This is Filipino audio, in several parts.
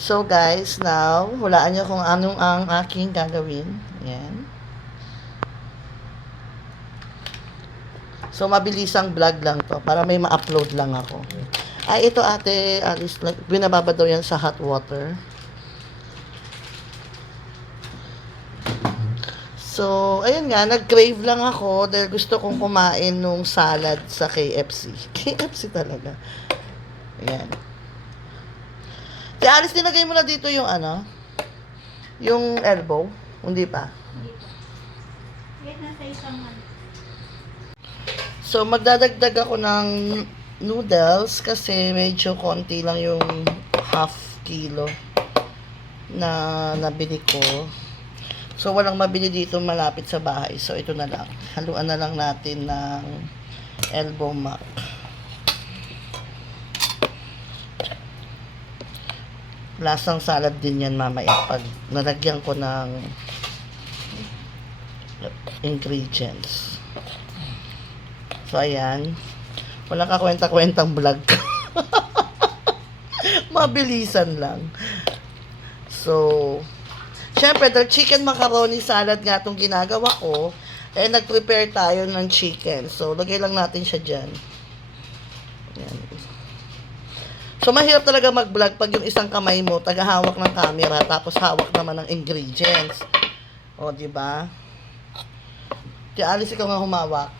So guys, now, hulaan nyo kung anong ang aking gagawin. Ayan. So, mabilisang vlog lang to para may ma-upload lang ako. Ay, ito ate, Alice, binababa daw yan sa hot water. So, ayun nga, nag-crave lang ako dahil gusto kong kumain nung salad sa KFC. KFC talaga. Ayan. Si Alice, nilagay mo na dito yung ano? Yung elbow? Hindi pa. Hindi po. Kahit nasa isang ano. So, magdadagdag ako ng noodles kasi medyo konti lang yung half kilo na nabili ko. So, walang mabili dito malapit sa bahay. So, ito na lang. Haluan na lang natin ng elbow mac. Lasang salad din yan mamaya pag nalagyan ko ng ingredients. So, ayan. Walang kakwenta-kwentang vlog. Mabilisan lang. So, syempre, the chicken macaroni salad nga itong ginagawa ko, eh, nag-prepare tayo ng chicken. So, lagay lang natin siya dyan. Ayan. So, mahirap talaga mag-vlog pag yung isang kamay mo, tagahawak ng camera, tapos hawak naman ng ingredients. O, diba? Di Alice, ikaw nga humawak.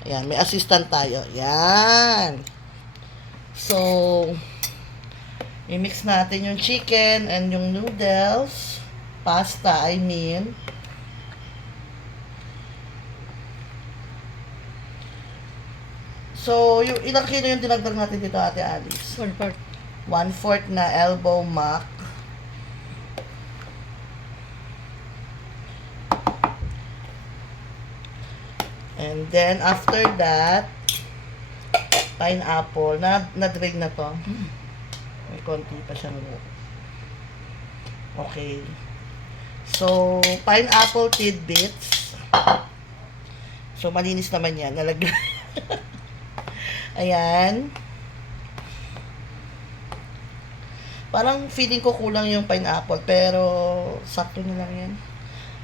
Ayan, may assistant tayo. Ayan. So, i-mix natin yung chicken and yung noodles. Pasta, I mean. So, yung ilang kilo yung dinagdag natin dito, Ate Alice? 1/4. 1/4 na elbow mac. And then, after that, pineapple. Na-drag na to. May konti pa siyang okay. So, pineapple tidbits. So, malinis naman yan. Nalagay. Ayan. Parang feeling ko kulang yung pineapple, pero sakto na lang yan.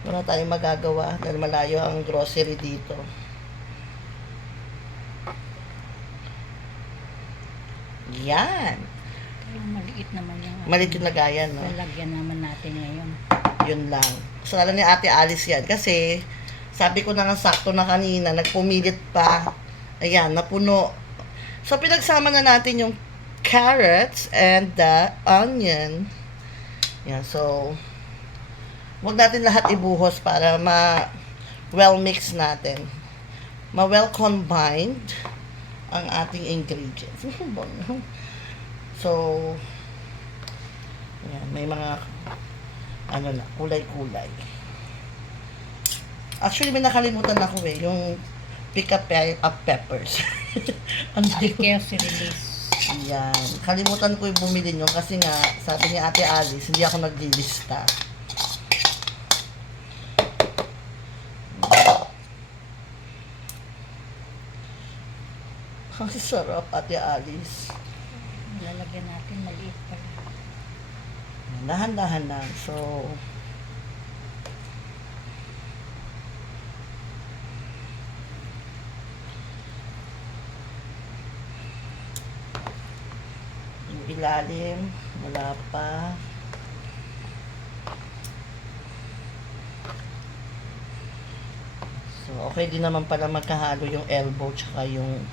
Wala tayong magagawa dahil malayo ang grocery dito. Yan. Maliit naman yung Maliit yung lagayan, no? lalagyan naman natin ngayon. Yun lang. Kasalanan ni Ate Alice yan. Kasi, sabi ko na nga sakto na kanina, nagpumilit pa. Ayan, napuno. So, pinagsama na natin yung carrots and the onion. Yan, so, huwag natin lahat ibuhos para well mix natin. Well combined ang ating ingredients. So, yan, may mga kulay-kulay. Actually, may nakalimutan ako yung pick up peppers. Care si release. Yan. Kalimutan ko yung bumili nyo kasi nga, sabi ni Ate Alice, hindi ako naglilista. Ang sarap, Ate Alice. Lalagyan natin maliit pa. Dahan-dahan lang. So, yung ilalim, wala pa. So, okay din naman pala magkahalo yung elbow tsaka yung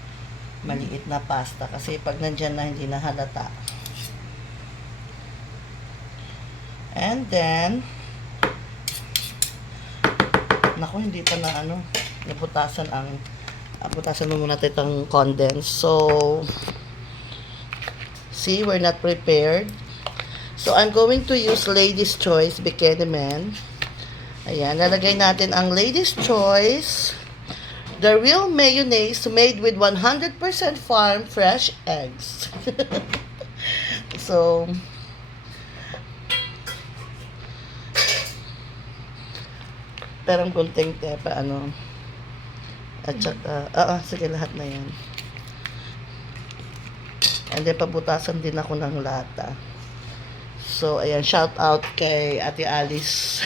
maliit na pasta kasi pag nandyan na hindi na halata. And then, naku, hindi pa na nabutasan butasan mo muna itong condense. So, see, we're not prepared. So, I'm going to use Lady's Choice Bikini Man. Ayan, lalagay natin ang Lady's Choice. The real mayonnaise made with 100% farm fresh eggs. So, perang gunting tepa, at saka, sige, lahat na yan. And then, pabutasan din ako ng lata. So, So, ayan, shout out kay Ate Alice.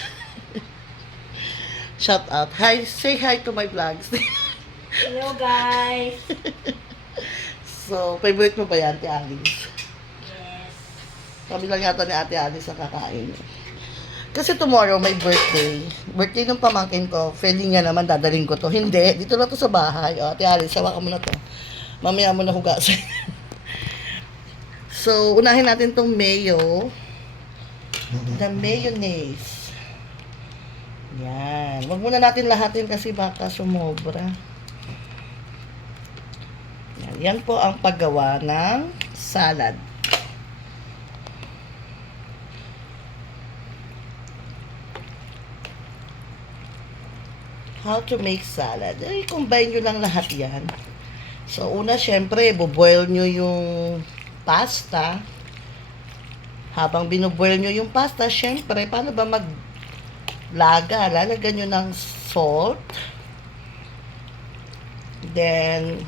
Shout out. Hi, say hi to my vlogs. Hello guys! So, favorite mo ba yan, Ate Alice? Yes. Kami lang yata ni Ate Alice ang kakain. Kasi tomorrow may birthday. Birthday ng pamangkin ko. Feeling niya naman dadaling ko to. Hindi. Dito na to sa bahay. O, Ate Alice, sawa ka muna to. Mamaya mo na hugasan. So, unahin natin tong mayo. The mayonnaise. Yan. Wag muna natin lahatin kasi baka sumobra. Yan. Yan po ang paggawa ng salad. How to make salad. Ay, combine nyo lang lahat yan. So, una, syempre, buboil nyo yung pasta. Habang binuboil nyo yung pasta, syempre, paano ba maglaga? Lalagyan nyo ng salt. Then,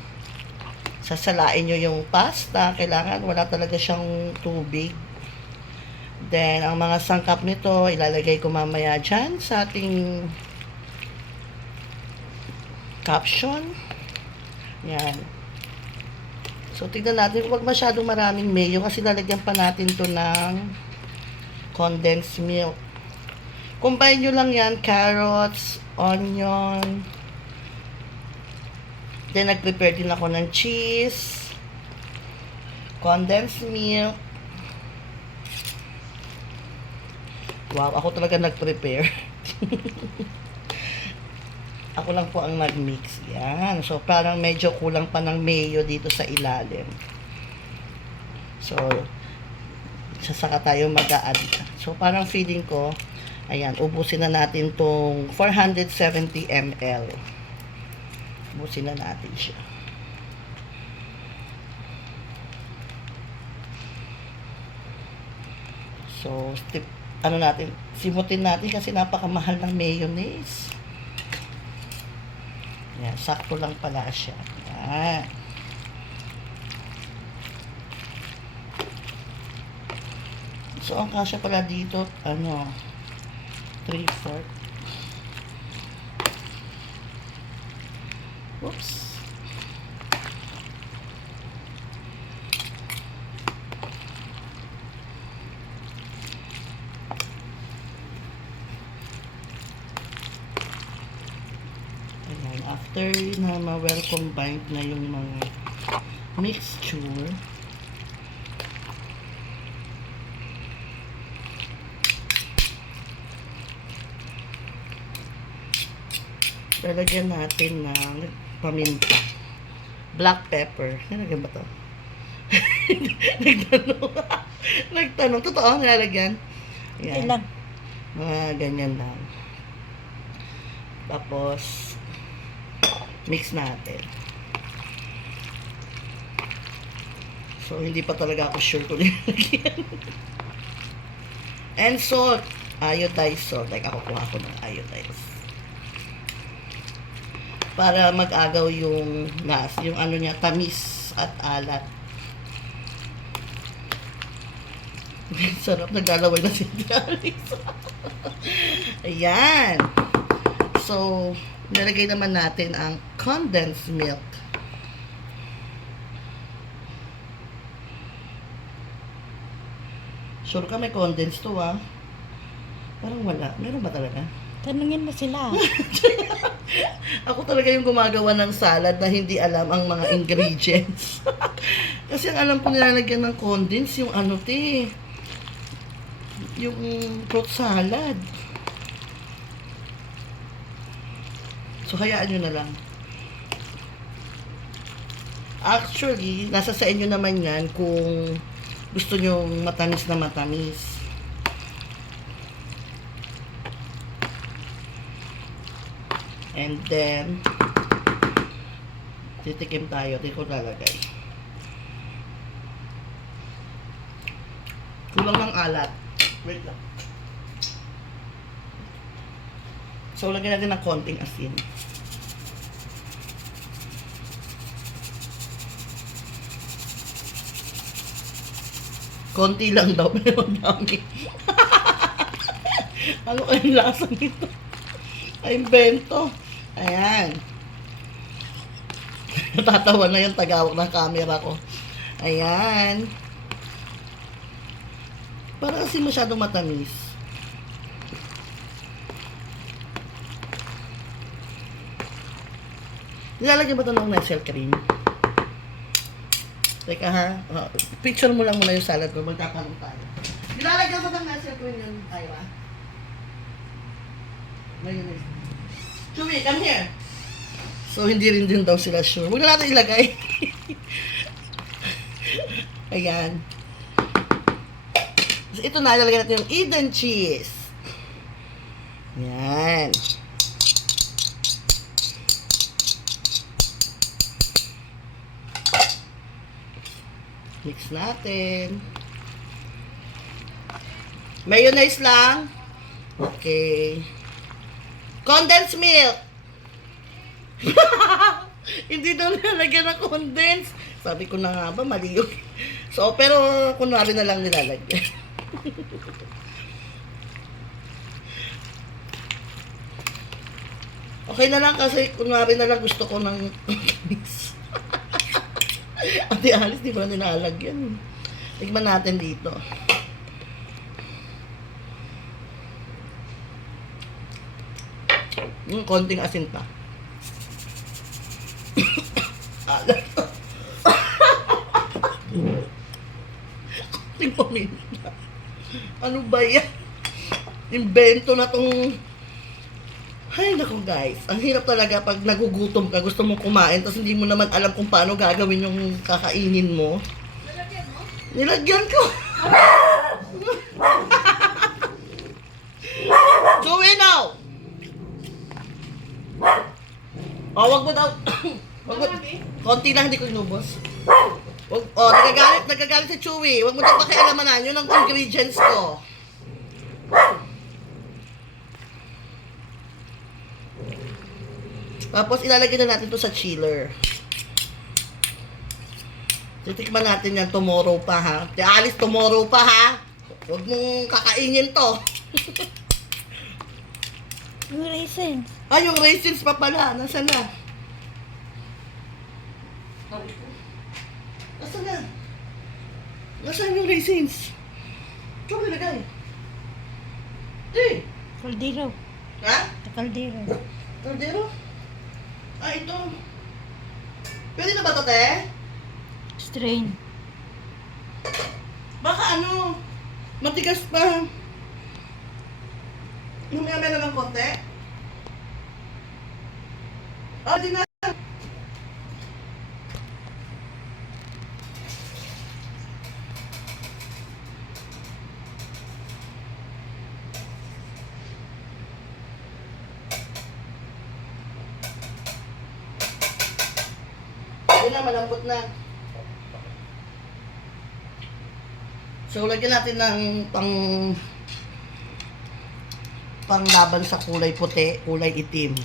sasalain nyo yung pasta. Kailangan, wala talaga siyang tubig. Then, ang mga sangkap nito, ilalagay ko mamaya dyan sa ating caption. Yan. So, tignan natin. Huwag masyadong maraming mayo kasi lalagyan pa natin to ng condensed milk. Combine nyo lang yan. Carrots, onion. Then, nag-prepare din ako ng cheese. Condensed milk. Wow, ako talaga nag-prepare. Ako lang po ang nag-mix. Yan. So, parang medyo kulang pa ng mayo dito sa ilalim. So, sasaka tayo mag-a-add. So, parang feeling ko, ayan, ubusin na natin tong 470 ml. Ubusin na natin siya. So, simutin natin kasi napakamahal ng mayonnaise. Yan, sakto lang pala siya. Yan. So, ang kasya pala dito, 3/4. Oops. After na ma-well combined na yung mga mixture, lalagyan natin ng paminta, black pepper. Nalagyan ba to? Nagtanong. Totoo, nilalagyan? Yan. Ilan? Mga ganyan lang. Tapos, mix natin. So, hindi pa talaga ako sure kung nilagyan. And salt. Iodized salt. Like, ako kuha ko ng iodized. Para mag-agaw yung yung ano niya, tamis at alat. Sarap, naglalaway na si Alice. Ayan. So, nilagay naman natin ang condensed milk. Sure ka may condensed to, ah? Parang wala. Meron ba talaga? Tanungin mo sila. Ako talaga yung gumagawa ng salad na hindi alam ang mga ingredients. Kasi ang alam ko nilalagyan ng condensed, yung yung fruit salad. So, hayaan nyo na lang. Actually, nasa sa inyo naman yan kung gusto nyo matamis na matamis. And then, titikim tayo. Di ko lalagay. Kulang ng alat. Wait lang. So, lagyan natin ng konting asin. Konti lang daw, pero dami. Ano kayong lasa nito? Ay, invento. Ayan. Natatawa na yung tagawak ng camera ko. Ayan. Parang kasi masyadong matamis. Nilalagyan ba ito ng Nestle cream? Teka ha. Picture mo lang muna yung salad ko. Magtatanong tayo. Nilalagyan ba ng Nestle cream yung Ira? Mayonnaise. Chewy, come here. So, hindi rin din daw sila sure. Huwag na natin ilagay. Ayan. So, ito na, ilalagay natin yung Eden cheese. Ayan. Mix natin. Mayonnaise lang. Okay. Condensed milk. Hindi daw nilalagyan ng condensed. Sabi ko na nga ba, mali yun. So, pero kunwari na lang nilalagyan. Okay na lang kasi kunwari na lang gusto ko ng mix. Ate Alice, di ba nilalagyan? Tignan natin dito. Konting asin pa. Konting paminta. Ano ba yan? Invento na tong... Ay, naku guys. Ang hirap talaga pag nagugutom ka, gusto mong kumain, tapos hindi mo naman alam kung paano gagawin yung kakainin mo. Nilagyan mo? Nilagyan ko. Chewy now! Oh, wag mo daw. Wag mo. Konti lang, hindi ko inubos. Wag, oh, nagagalit si Chewy. Wag mo daw pakialamanan. Yun ang ingredients ko. Tapos, ilalagay na natin to sa chiller. Titikman natin yan tomorrow pa, ha? Ate Alice, tomorrow pa, ha? Huwag mong kakainin to. Yung raisins. Ay, yung raisins pa pala. Nasaan na? Nasaan na? Nasaan yung raisins? Ito mo nilagay. Di. Caldero. Ha? Caldero. Caldero? Ah, ito. Pwede na ba ito, te? Strain. Baka ano, matigas pa. Mamaya na lang konti. Ah, di na. Di na, malambot na. So, lagyan natin ng panglaban sa kulay puti, kulay itim.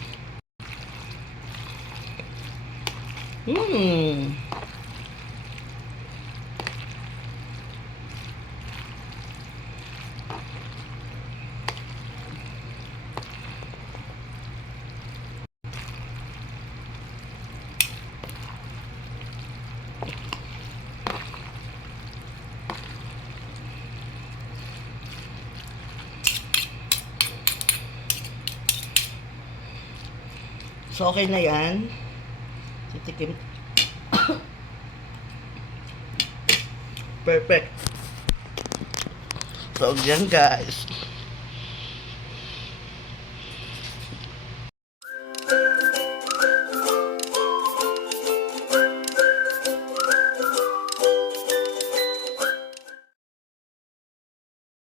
So, okay na yan. Titikim. Perfect. So, yan guys.